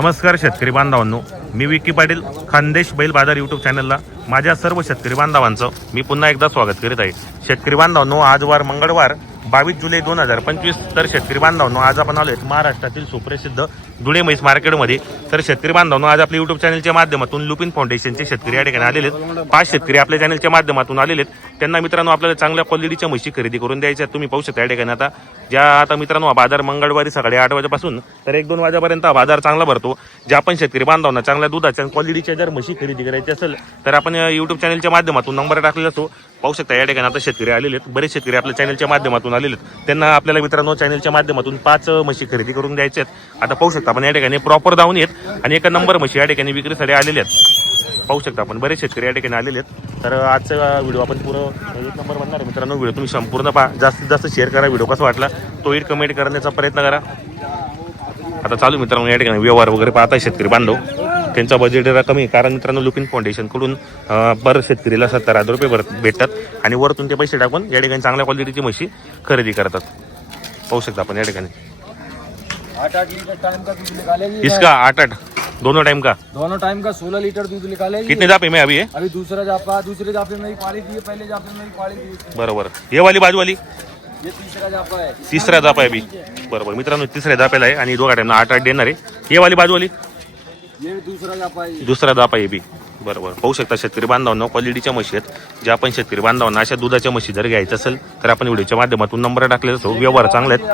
नमस्कार शेतकरी बांधवांनो. मी विकी पाटील खानदेश बैल बाजार यूट्यूब चॅनलला माझ्या सर्व शेतकरी बांधवांचं मी पुन्हा एकदा स्वागत करीत आहे. शेतकरी बांधवांनो आज वार मंगळवार बावीस जुलै दोन हजार पंचवीस. तर शेतकरी बांधवांनो आज आपण आलो महाराष्ट्रातील सुप्रसिद्ध धुळे म्हैस मार्केटमध्ये तर शेतकरी बांधवांनो आज आपल्या युट्यूब चॅनलच्या माध्यमातून लुपिन फाउंडेशनचे शेतकरी या ठिकाणी आलेले आहेत. पाच शेतकरी आपल्या चॅनलच्या माध्यमातून आलेले आहेत. त्यांना मित्रांनो आपल्याला चांगल्या क्वालिटीच्या म्हशी खरेदी करून द्यायच्या आहेत. तुम्ही पाहू शकता या ठिकाणी आता. ज्या आता मित्रांनो हा बाजार मंगळवारी सकाळी आठ वाजेपासून तर एक दोन वाजेपर्यंत हा बाजार चांगला भरतो. ज्या आपण शेतकरी बांधवांना चांगल्या दुधाच्या क्वालिटीच्या जर म्हशी खरेदी करायची असेल तर आपण युट्यूब चॅनलच्या माध्यमातून नंबर टाकलेला असतो. पाहू शकता या ठिकाणी आता शेतकरी आलेले आहेत. बरेच शेतकरी आपल्या चॅनलच्या माध्यमातून आलेले आहेत. त्यांना आपल्याला मित्रांनो चॅनलच्या माध्यमातून पाच म्हशी खरेदी करून द्यायच्या आहेत. आता पाहू शकता आपण या ठिकाणी प्रॉपर धावून येत आणि एका नंबर म्हशी या ठिकाणी विक्रीसाठी आलेले आहेत. पाहू शकता आपण बरेच शेतकरी या ठिकाणी आलेले आहेत. तर आजचा व्हिडिओ आपण पुरं एक नंबर बनणार आहे. मित्रांनो व्हिडिओ तुम्ही संपूर्ण पहा. जास्तीत जास्त शेअर करा व्हिडिओ कसा वाटला तो एक कमेंट करण्याचा प्रयत्न करा. आता चालू मित्रांनो या ठिकाणी व्यवहार वगैरे पाहता शेतकरी बांधव. त्यांचा बजेट जरा कमी आहे. कारण मित्रांनो लुपिन फाउंडेशनकडून बरं शेतकरीला सत्तर हजार रुपये भर भेटतात. आणि वरतून ते पैसे टाकून या ठिकाणी चांगल्या क्वालिटीची म्हशी खरेदी करतात. पाहू शकता आपण या ठिकाणी. आठ आठ लीटर टाइम का दूध निकालेगी? इसका आठ आठ. दोनों टाइम का? दोनों टाइम का सोलह लीटर दूध निकालेगी? कितने जापे में अभी है अभी दूसरा जापा दूसरे जापे में पाली दी पहले जापे में पाली दी। बरोबर. ये वाली बाजू वाली ये तीसरा जापा है। तिसऱ्या जापा आहे बी बरोबर. मित्रांनो तिसऱ्या जापेला आहे आणि दोघा टाइमला आठ आठ देणार आहे. ये वाली बाजू वाली दूसरा दाप आहे बी. बरोबर. पाहू शकता शेतकरी बांधवांना क्वालिटीच्या म्हशी आहेत ज्या आपण शेतकरी बांधवांना अशा दुधाच्या म्हशी जर घ्यायचं असेल तर आपण व्हिडिओच्या माध्यमातून नंबर टाकलेला असतो व्यवहार चांगले आहेत.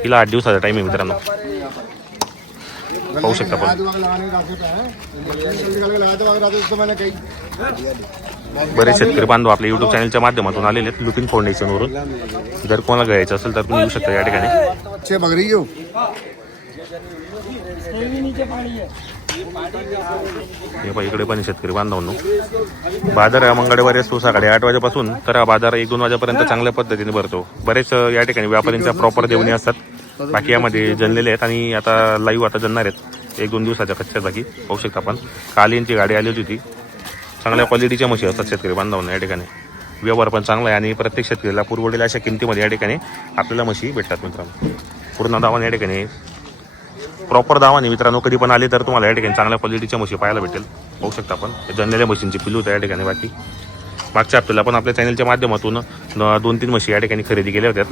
अभी आठ दिवसाचा टाइम आहे मित्रांनो। पाहू शकता आपण बरेच शेतकरी बांधव आपल्या युट्यूब चॅनलच्या माध्यमातून आलेले आहेत लुकिंग फाउंडेशनवरून जर कोणाला घ्यायचं असेल तर तुम्ही येऊ शकता या ठिकाणी. हो हे पहा इकडे पण शेतकरी बांधवांनो. बाजार हा मंगळवारी असतो सकाळी आठ वाजेपासून तर हा बाजार एक दोन वाजेपर्यंत चांगल्या पद्धतीने भरतो. बरेच या ठिकाणी व्यापाऱ्यांच्या प्रॉपर देवणी असतात. बाकी यामध्ये जनलेले आहेत आणि आता लाईव्ह आता जनणार आहेत. एक दोन दिवसाच्या कच्च्या जागी पाहू शकता आपण. काल यांची गाडी आली होती ती. चांगल्या क्वालिटीच्या म्हशी असतात शेतकरी बांधवांना या ठिकाणी. व्यवहार पण चांगला आहे आणि प्रत्येक शेतकरीला पुरवलेल्या अशा किमतीमध्ये या ठिकाणी आपल्याला म्हशी भेटतात मित्रांनो. पूर्ण दावा या ठिकाणी प्रॉपर दावाने मित्रांनो कधी पण आले तर तुम्हाला या ठिकाणी चांगल्या क्वालिटीच्या म्हशी पाहायला भेटेल. पाहू शकता आपण. जनलेल्या म्हशींची पिलू होत्या या ठिकाणी बाकी. मागच्या हप्त्याला आपण आपल्या चॅनलच्या माध्यमातून दोन तीन म्हशी या ठिकाणी खरेदी केल्या होत्या.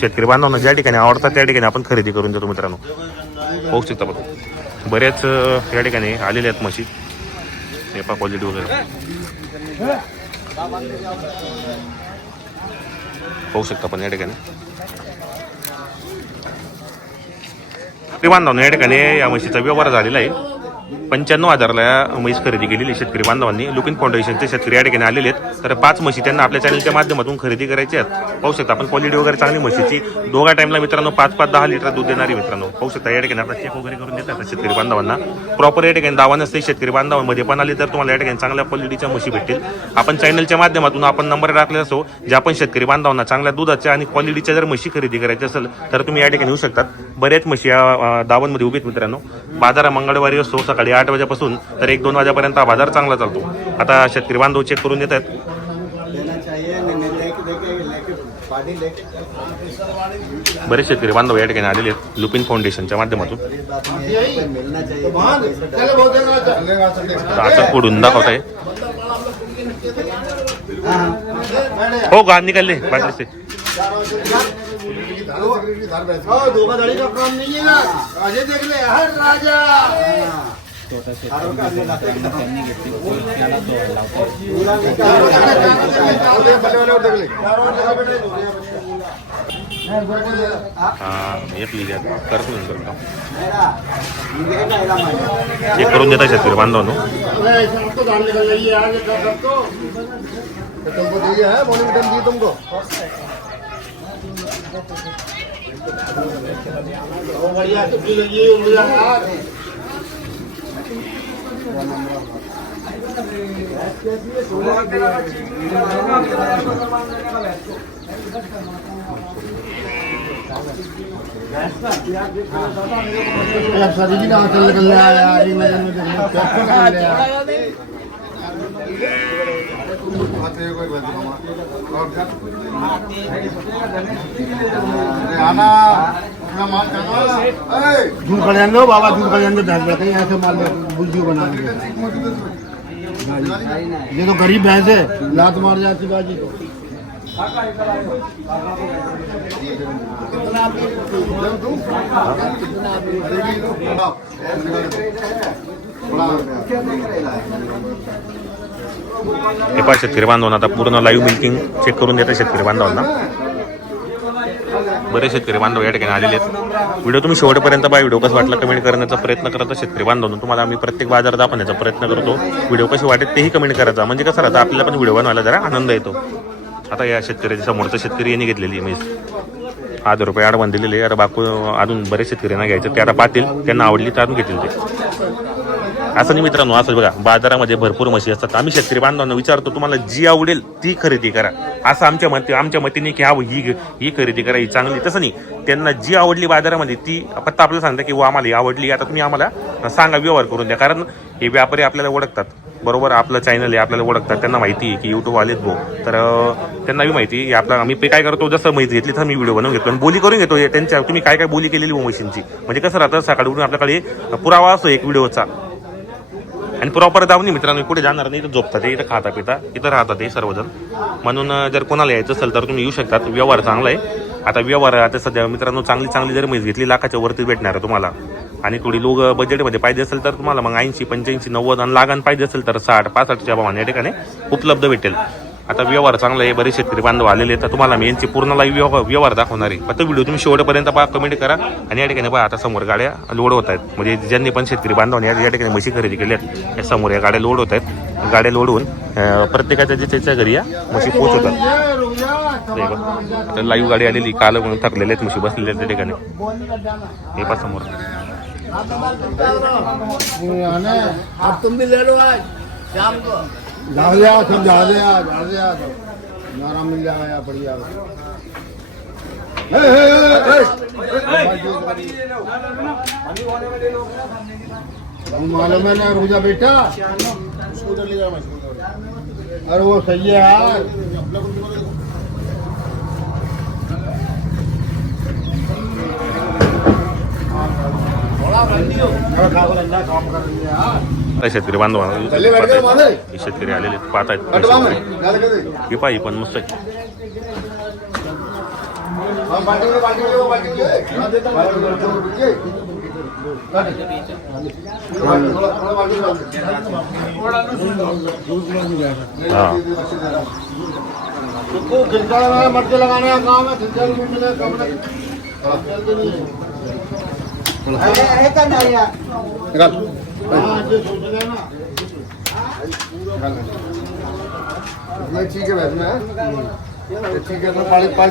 शेतकरी बांधवांना ज्या ठिकाणी आवडतात त्या ठिकाणी आपण खरेदी करून देतो मित्रांनो. पाहू शकता आपण बऱ्याच या ठिकाणी आलेल्या आहेत म्हशी. नेपा क्वालिटी वगैरे. पाहू शकता आपण या ठिकाणी. शेतकरी बांधवांनो या ठिकाणी या म्हशीचा व्यवहार झालेला आहे. पंच्याण्णव हजारला म्हैस खरेदी केलेली शेतकरी बांधवांनी लुकिन फाउंडेशनचे शेतकरी या ठिकाणी आलेले आहेत. तर पाच म्हशी त्यांना आपल्या चॅनलच्या माध्यमातून खरेदी करायची आहेत. पाहू शकता आपण क्वालिटी वगैरे चांगली म्हशीची. दोघा टाइमला मित्रांनो पाच पाच दहा लिटर दूध देणारी मित्रांनो. पाहू शकता या ठिकाणी आपण चेक वगैरे करून देतात शेतकरी बांधवांना. प्रॉपर या ठिकाणी दावा नसते शेतकरी बांधवांमध्ये पण आले तर तुम्हाला या ठिकाणी चांगल्या क्वालिटीच्या म्हशी भेटतील. आपण चॅनलच्या माध्यमातून आपण नंबर टाकले असो ज्या आपण शेतकरी बांधवांना चांगल्या दुधाच्या आणि क्वालिटीच्या जर म्हशी खरेदी करायची असेल तर तुम्ही या ठिकाणी येऊ शकतात. बऱ्याच म्हशी या दावांमध्ये दावणमध्ये मित्रांनो. बाजारा मंगळवारी असतो सकाळी आठ वाजेपासून तर एक दोन वाजेपर्यंत हा बाजार चांगला चालतो. आता शेतकरी बांधव चेक करून देत आहेत. बरेच शेतकरी बांधव या ठिकाणी आलेले आहेत. लुपिन फाउंडेशनच्या माध्यमातून. आता पुढून दाखवत आहे हो का निकालले बाटलीचे धोखाधड़ी का काम नहीं है ना राजे देख ले हर राजा. हा एक लिहिल्या करतो नंतर काम चेक करून देता शेतकरी है सबको तुमको है तुमको बढ़िया सब्जी लगी है बढ़िया यार सर जी ना चल निकल रहा है यार ये नजर में देखना कैसे कर ले यार आना अपना माल कर जाने बाबा दूध कर जाने भैंस बैठे यहाँ माल बुल्जी बना ये तो गरीब भैंस है लात मार जाती बाजी. को हे पहा शेतकरी बांधवांना आता पूर्ण लाईव्ह मिल्किंग चेक करून देतात शेतकरी बांधवांना. बरेच शेतकरी बांधव या ठिकाणी आलेले आहेत. व्हिडिओ तुम्ही शेवटपर्यंत पहा. व्हिडिओ कसं वाटला कमेंट करण्याचा प्रयत्न करता शेतकरी बांधवांना तुम्हाला आम्ही प्रत्येक बाजार दाखवण्याचा प्रयत्न करतो. व्हिडिओ कशी वाटेल तेही कमेंट करायचा म्हणजे कसं राहतं आपल्याला पण व्हिडिओ बनवायला जरा आनंद येतो. आता या शेतकऱ्याच्या समोरचा शेतकरी यांनी घेतलेली आहे. हजार रुपये आडवण दिलेले. आहे आता बाकू अजून बरेच शेतकऱ्यांना घ्यायचं ते आता पाहतील. त्यांना आवडली तर अजून घेतील ते. असं नाही मित्रांनो असं बघा. बाजारामध्ये भरपूर म्हशी असतात. आम्ही शेतकरी बांधवांना विचारतो तुम्हाला जी आवडेल ती खरेदी करा. असं आमच्या मते आमच्या मतीने की हा ही ही खरेदी करा ही चांगली. तसं नाही. त्यांना जी आवडली बाजारामध्ये ती पत्ता आपल्याला सांगता की वा आम्हाला ही आवडली आता तुम्ही आम्हाला सांगा व्यवहार करून द्या. कारण हे व्यापारी आपल्याला ओळखतात. बरोबर आपलं चॅनल आहे आपल्याला ओळखतात. त्यांना माहिती आहे की युट्यूब आलेत भाऊ तर त्यांना बी माहिती आहे आपला आम्ही पे काय करतो जसं माहिती घेतली तर मी व्हिडिओ बनवून घेतो. आणि बोली करून घेतो हे त्यांच्या तुम्ही काय काय बोली केलेली हो, मशीनची म्हणजे कसं राहतं सकाळी उठून आपल्याकडे पुरावा असतो एक व्हिडिओचा आणि प्रॉपर दावणी मित्रांनो कुठे जाणार नाही इथं झोपतात इथं खाता पिता इथं राहतात ते सर्वजण. म्हणून जर कोणाला यायचं असेल तर तुम्ही येऊ शकतात. व्यवहार चांगला आहे. आता व्यवहार आता सध्या मित्रांनो चांगली चांगली जर म्हैस घेतली लाखाच्या वरती भेटणार आहे तुम्हाला. आणि थोडी लोक बजेटमध्ये पाहिजे असेल तर तुम्हाला मग ऐंशी पंच्याऐंशी नव्वद आणि लागान पाहिजे असेल तर साठ पासष्टच्या भावाने या ठिकाणी उपलब्ध भेटेल. आता व्यवहार चांगला आहे बरेच शेतकरी बांधव आलेले आहेत. तर तुम्हाला मी यांची पूर्ण लाईव्ह व्यवहार व्यवहार दाखवणार आहे. फक्त व्हिडिओ तुम्ही शेवटपर्यंत पहा कमेंट करा आणि या ठिकाणी पहा आता समोर गाड्या लोड होत आहेत. म्हणजे ज्यांनी पण शेतकरी बांधवांनी या या ठिकाणी म्हशी खरेदी केल्या आहेत या समोर या गाड्या लोड होत आहेत. गाड्या लोड होऊन अं, प्रत्येकाच्या जे त्याच्या घरी या म्हशी हे बघ. आता लाईव्ह गाडी आलेली काल म्हणून थकलेले आहेत म्हशी बसलेले आहेत त्या ठिकाणी. हे पहा समोर. अब तुम भी ले लो आज शाम को झाड़ दिया सब झाड़ दिया झाड़ दिया सब नारा मिल जाएगा यहाँ बढ़िया ए, ए, ए, ए। मालूम है ना रुजा बेटा अरे वो सही है यार काम कर रही है यार आता शेतकरी बांधवांना हे शेतकरी आलेले पाहत आहेत ही पाही पण मस्त हां लगाना ठीक है ठीक है